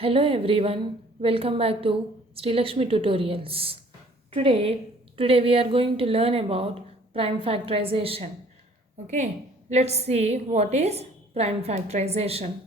Hello everyone, welcome back to Sri Lakshmi Tutorials. Today we are going to learn about prime factorization. Okay, let's see what is prime factorization.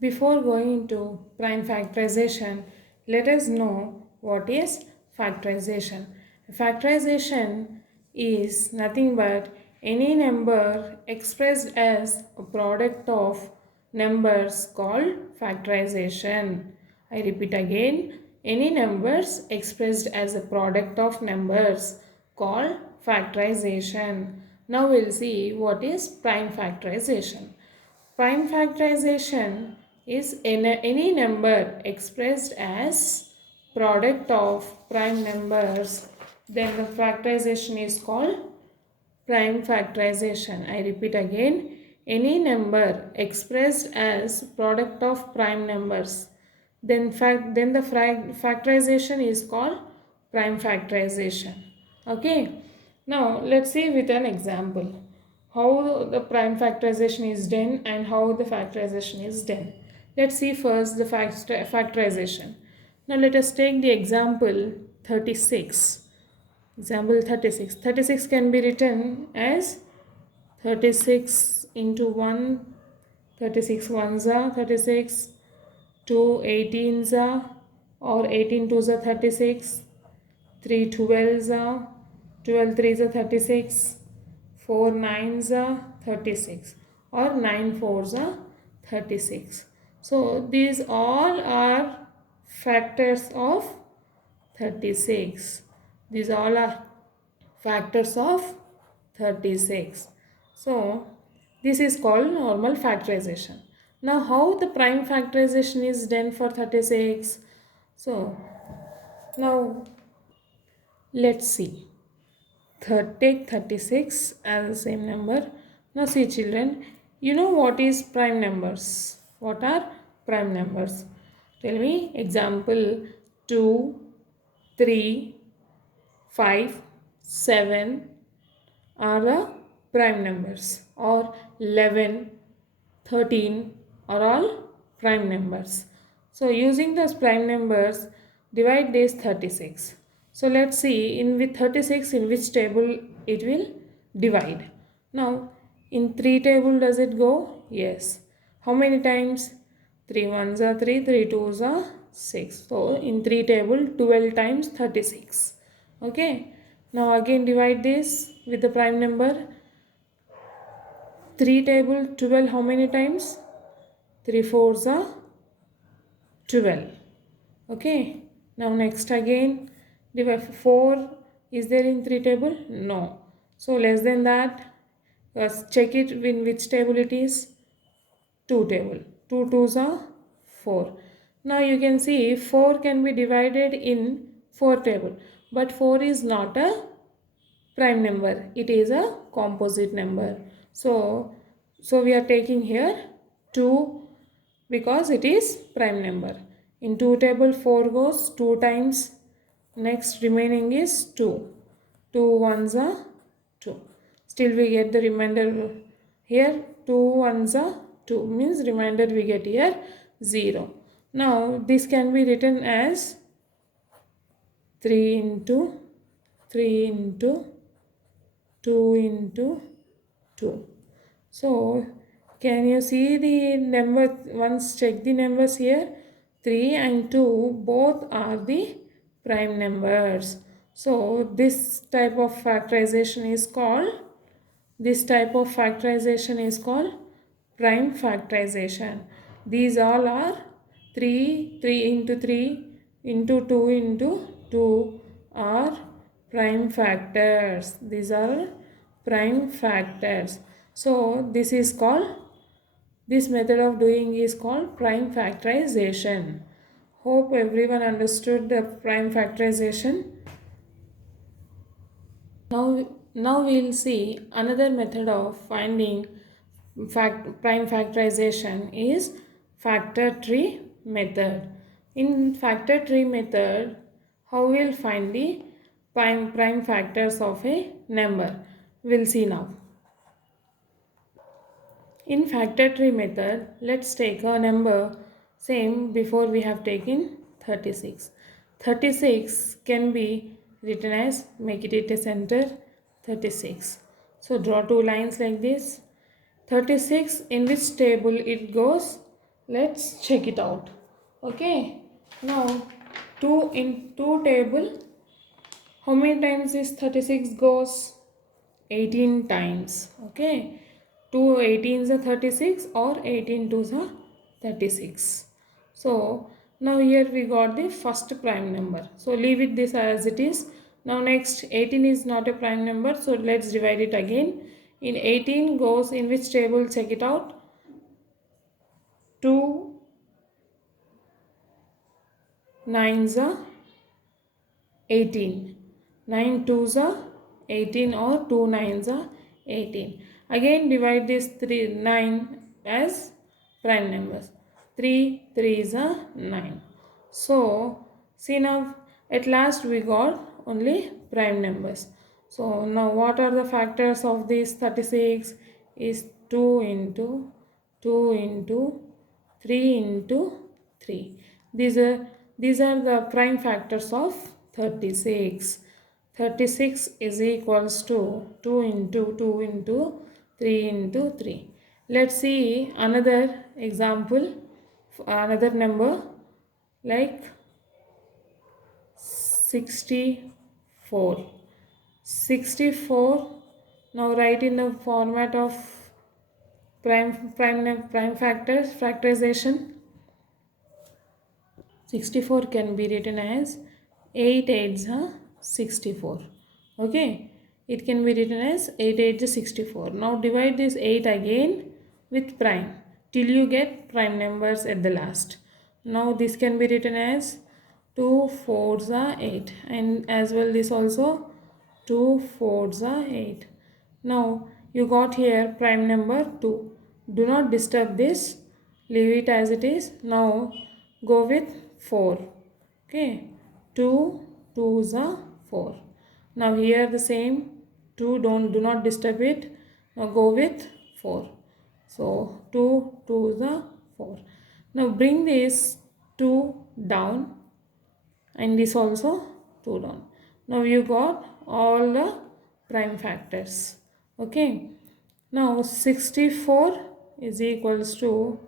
Before going into prime factorization, let us know what is factorization. Factorization is nothing but any number expressed as a product of numbers called factorization. I repeat again, any numbers expressed as a product of numbers called factorization. Now we'll see what is prime factorization. Prime factorization is any number expressed as product of prime numbers. Then the factorization is called prime factorization. I repeat again, any number expressed as product of prime numbers. Then the factorization is called prime factorization. Okay. Now let's see with an example how the prime factorization is done and how the factorization is done. Let's see first the factorization. Now let us take the example 36. Example 36. 36 can be written as 36 into 1, 36 ones are 36, 2 18s are, or 18 twos are 36, 3 12s are, 12 threes are 36, 4 9s are 36, or 9 fours are 36. So these all are factors of 36. These all are factors of 36. So this is called normal factorization. Now how the prime factorization is done for 36? So now let's see. Take 36 as the same number. Now see children, you know what is prime numbers? What are prime numbers? Tell me example 2, 3, 5, 7 are the prime numbers, or 11, 13 are all prime numbers. So using those prime numbers, divide this 36. So let's see in with 36 in which table it will divide. Now in 3 table does it go? Yes. How many times? 3 ones are 3, 3 twos are 6. So in 3 table 12 times 36. Okay. Now again divide this with the prime number. 3 table 12 how many times? 3 fours are 12. Okay. Now next again divide 4 is there in 3 table? No. So less than that, check it in which table it is. 2 table. 2 twos are 4. Now you can see 4 can be divided in 4 table, but 4 is not a prime number, it is a composite number. So we are taking here 2 because it is prime number. In 2 table 4 goes 2 times, next remaining is 2. 2 ones are 2. Still we get the remainder here. 2 ones are 2 means remainder we get here 0. Now this can be written as 3 into 3 into 2 into 2. So can you see the number? Once check the numbers here. 3 and 2 both are the prime numbers. So this type of factorization is called prime factorization. These all are 3 into 3 into 2 into 2 are prime factors. These are prime factors. So this method of doing is called prime factorization. Hope everyone understood the prime factorization. Now we'll see another method of finding prime factorization is factor tree method. In factor tree method, how we'll find the prime factors of a number? We'll see now. In factor tree method, let's take a number Same, before we have taken 36. 36 can be written as, make it a center, 36. So draw two lines like this. 36, in which table it goes? Let's check it out. Okay. Now 2 in 2 table, how many times this 36 goes? 18 times. Okay. 2 18s are 36 or 18 2s are 36. So now here we got the first prime number. So leave it this as it is. Now next 18 is not a prime number. So let's divide it again. In 18 goes in which table? Check it out. 2 9s are 18. 9 2s are 18 or 2 9s are 18. Again divide this 9 as prime numbers. 3 3s are 9. So see now at last we got only prime numbers. So now what are the factors of this 36? Is 2 into 2 into 3 into 3. These are the prime factors of 36. 36 is equals to 2 into 2 into 3 into 3. Let's see another example, another number like 64. 64. Now write in the format of prime factors, factorization. 64 can be written as 8 8s are 64. Okay, it can be written as 8 8s is 64. Now divide this 8 again with prime till you get prime numbers at the last. Now this can be written as 2 4s are 8, and as well this also 2 4s are 8. Now you got here prime number 2. Do not disturb this, leave it as it is. Now go with 4. Okay, 2 2s are 4. Now here the same 2, do not disturb it. Now go with 4. So 2 2s are 4. Now bring this 2 down and this also 2 down. Now you got all the prime factors. Okay, now 64 is equals to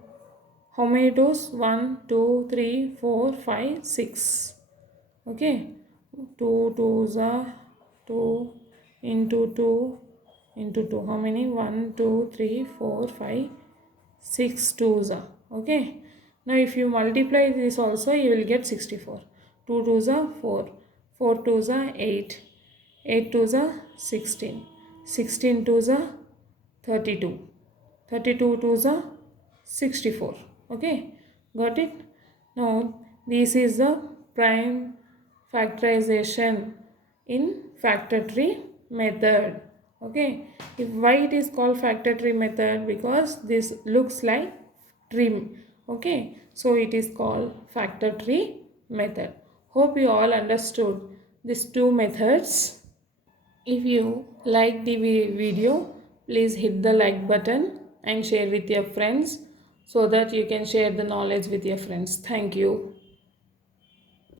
how many 2's? 1 2 3 4 5 6. Okay, 2 2s are 2 into 2 into 2. How many? 1 2 3 4 5 6 2s are. Okay, now if you multiply this also you will get 64. 2 2s are 4, 4 2s are 8, 8 2s are 16, 16 2s are 32, 32 2s are 64. Okay, got it? Now this is the prime factorization in factor tree method. Okay, why it is called factor tree method? Because this looks like tree. Okay, so it is called factor tree method. Hope you all understood these two methods. If you like the video, please hit the like button and share with your friends so that you can share the knowledge with your friends. Thank you.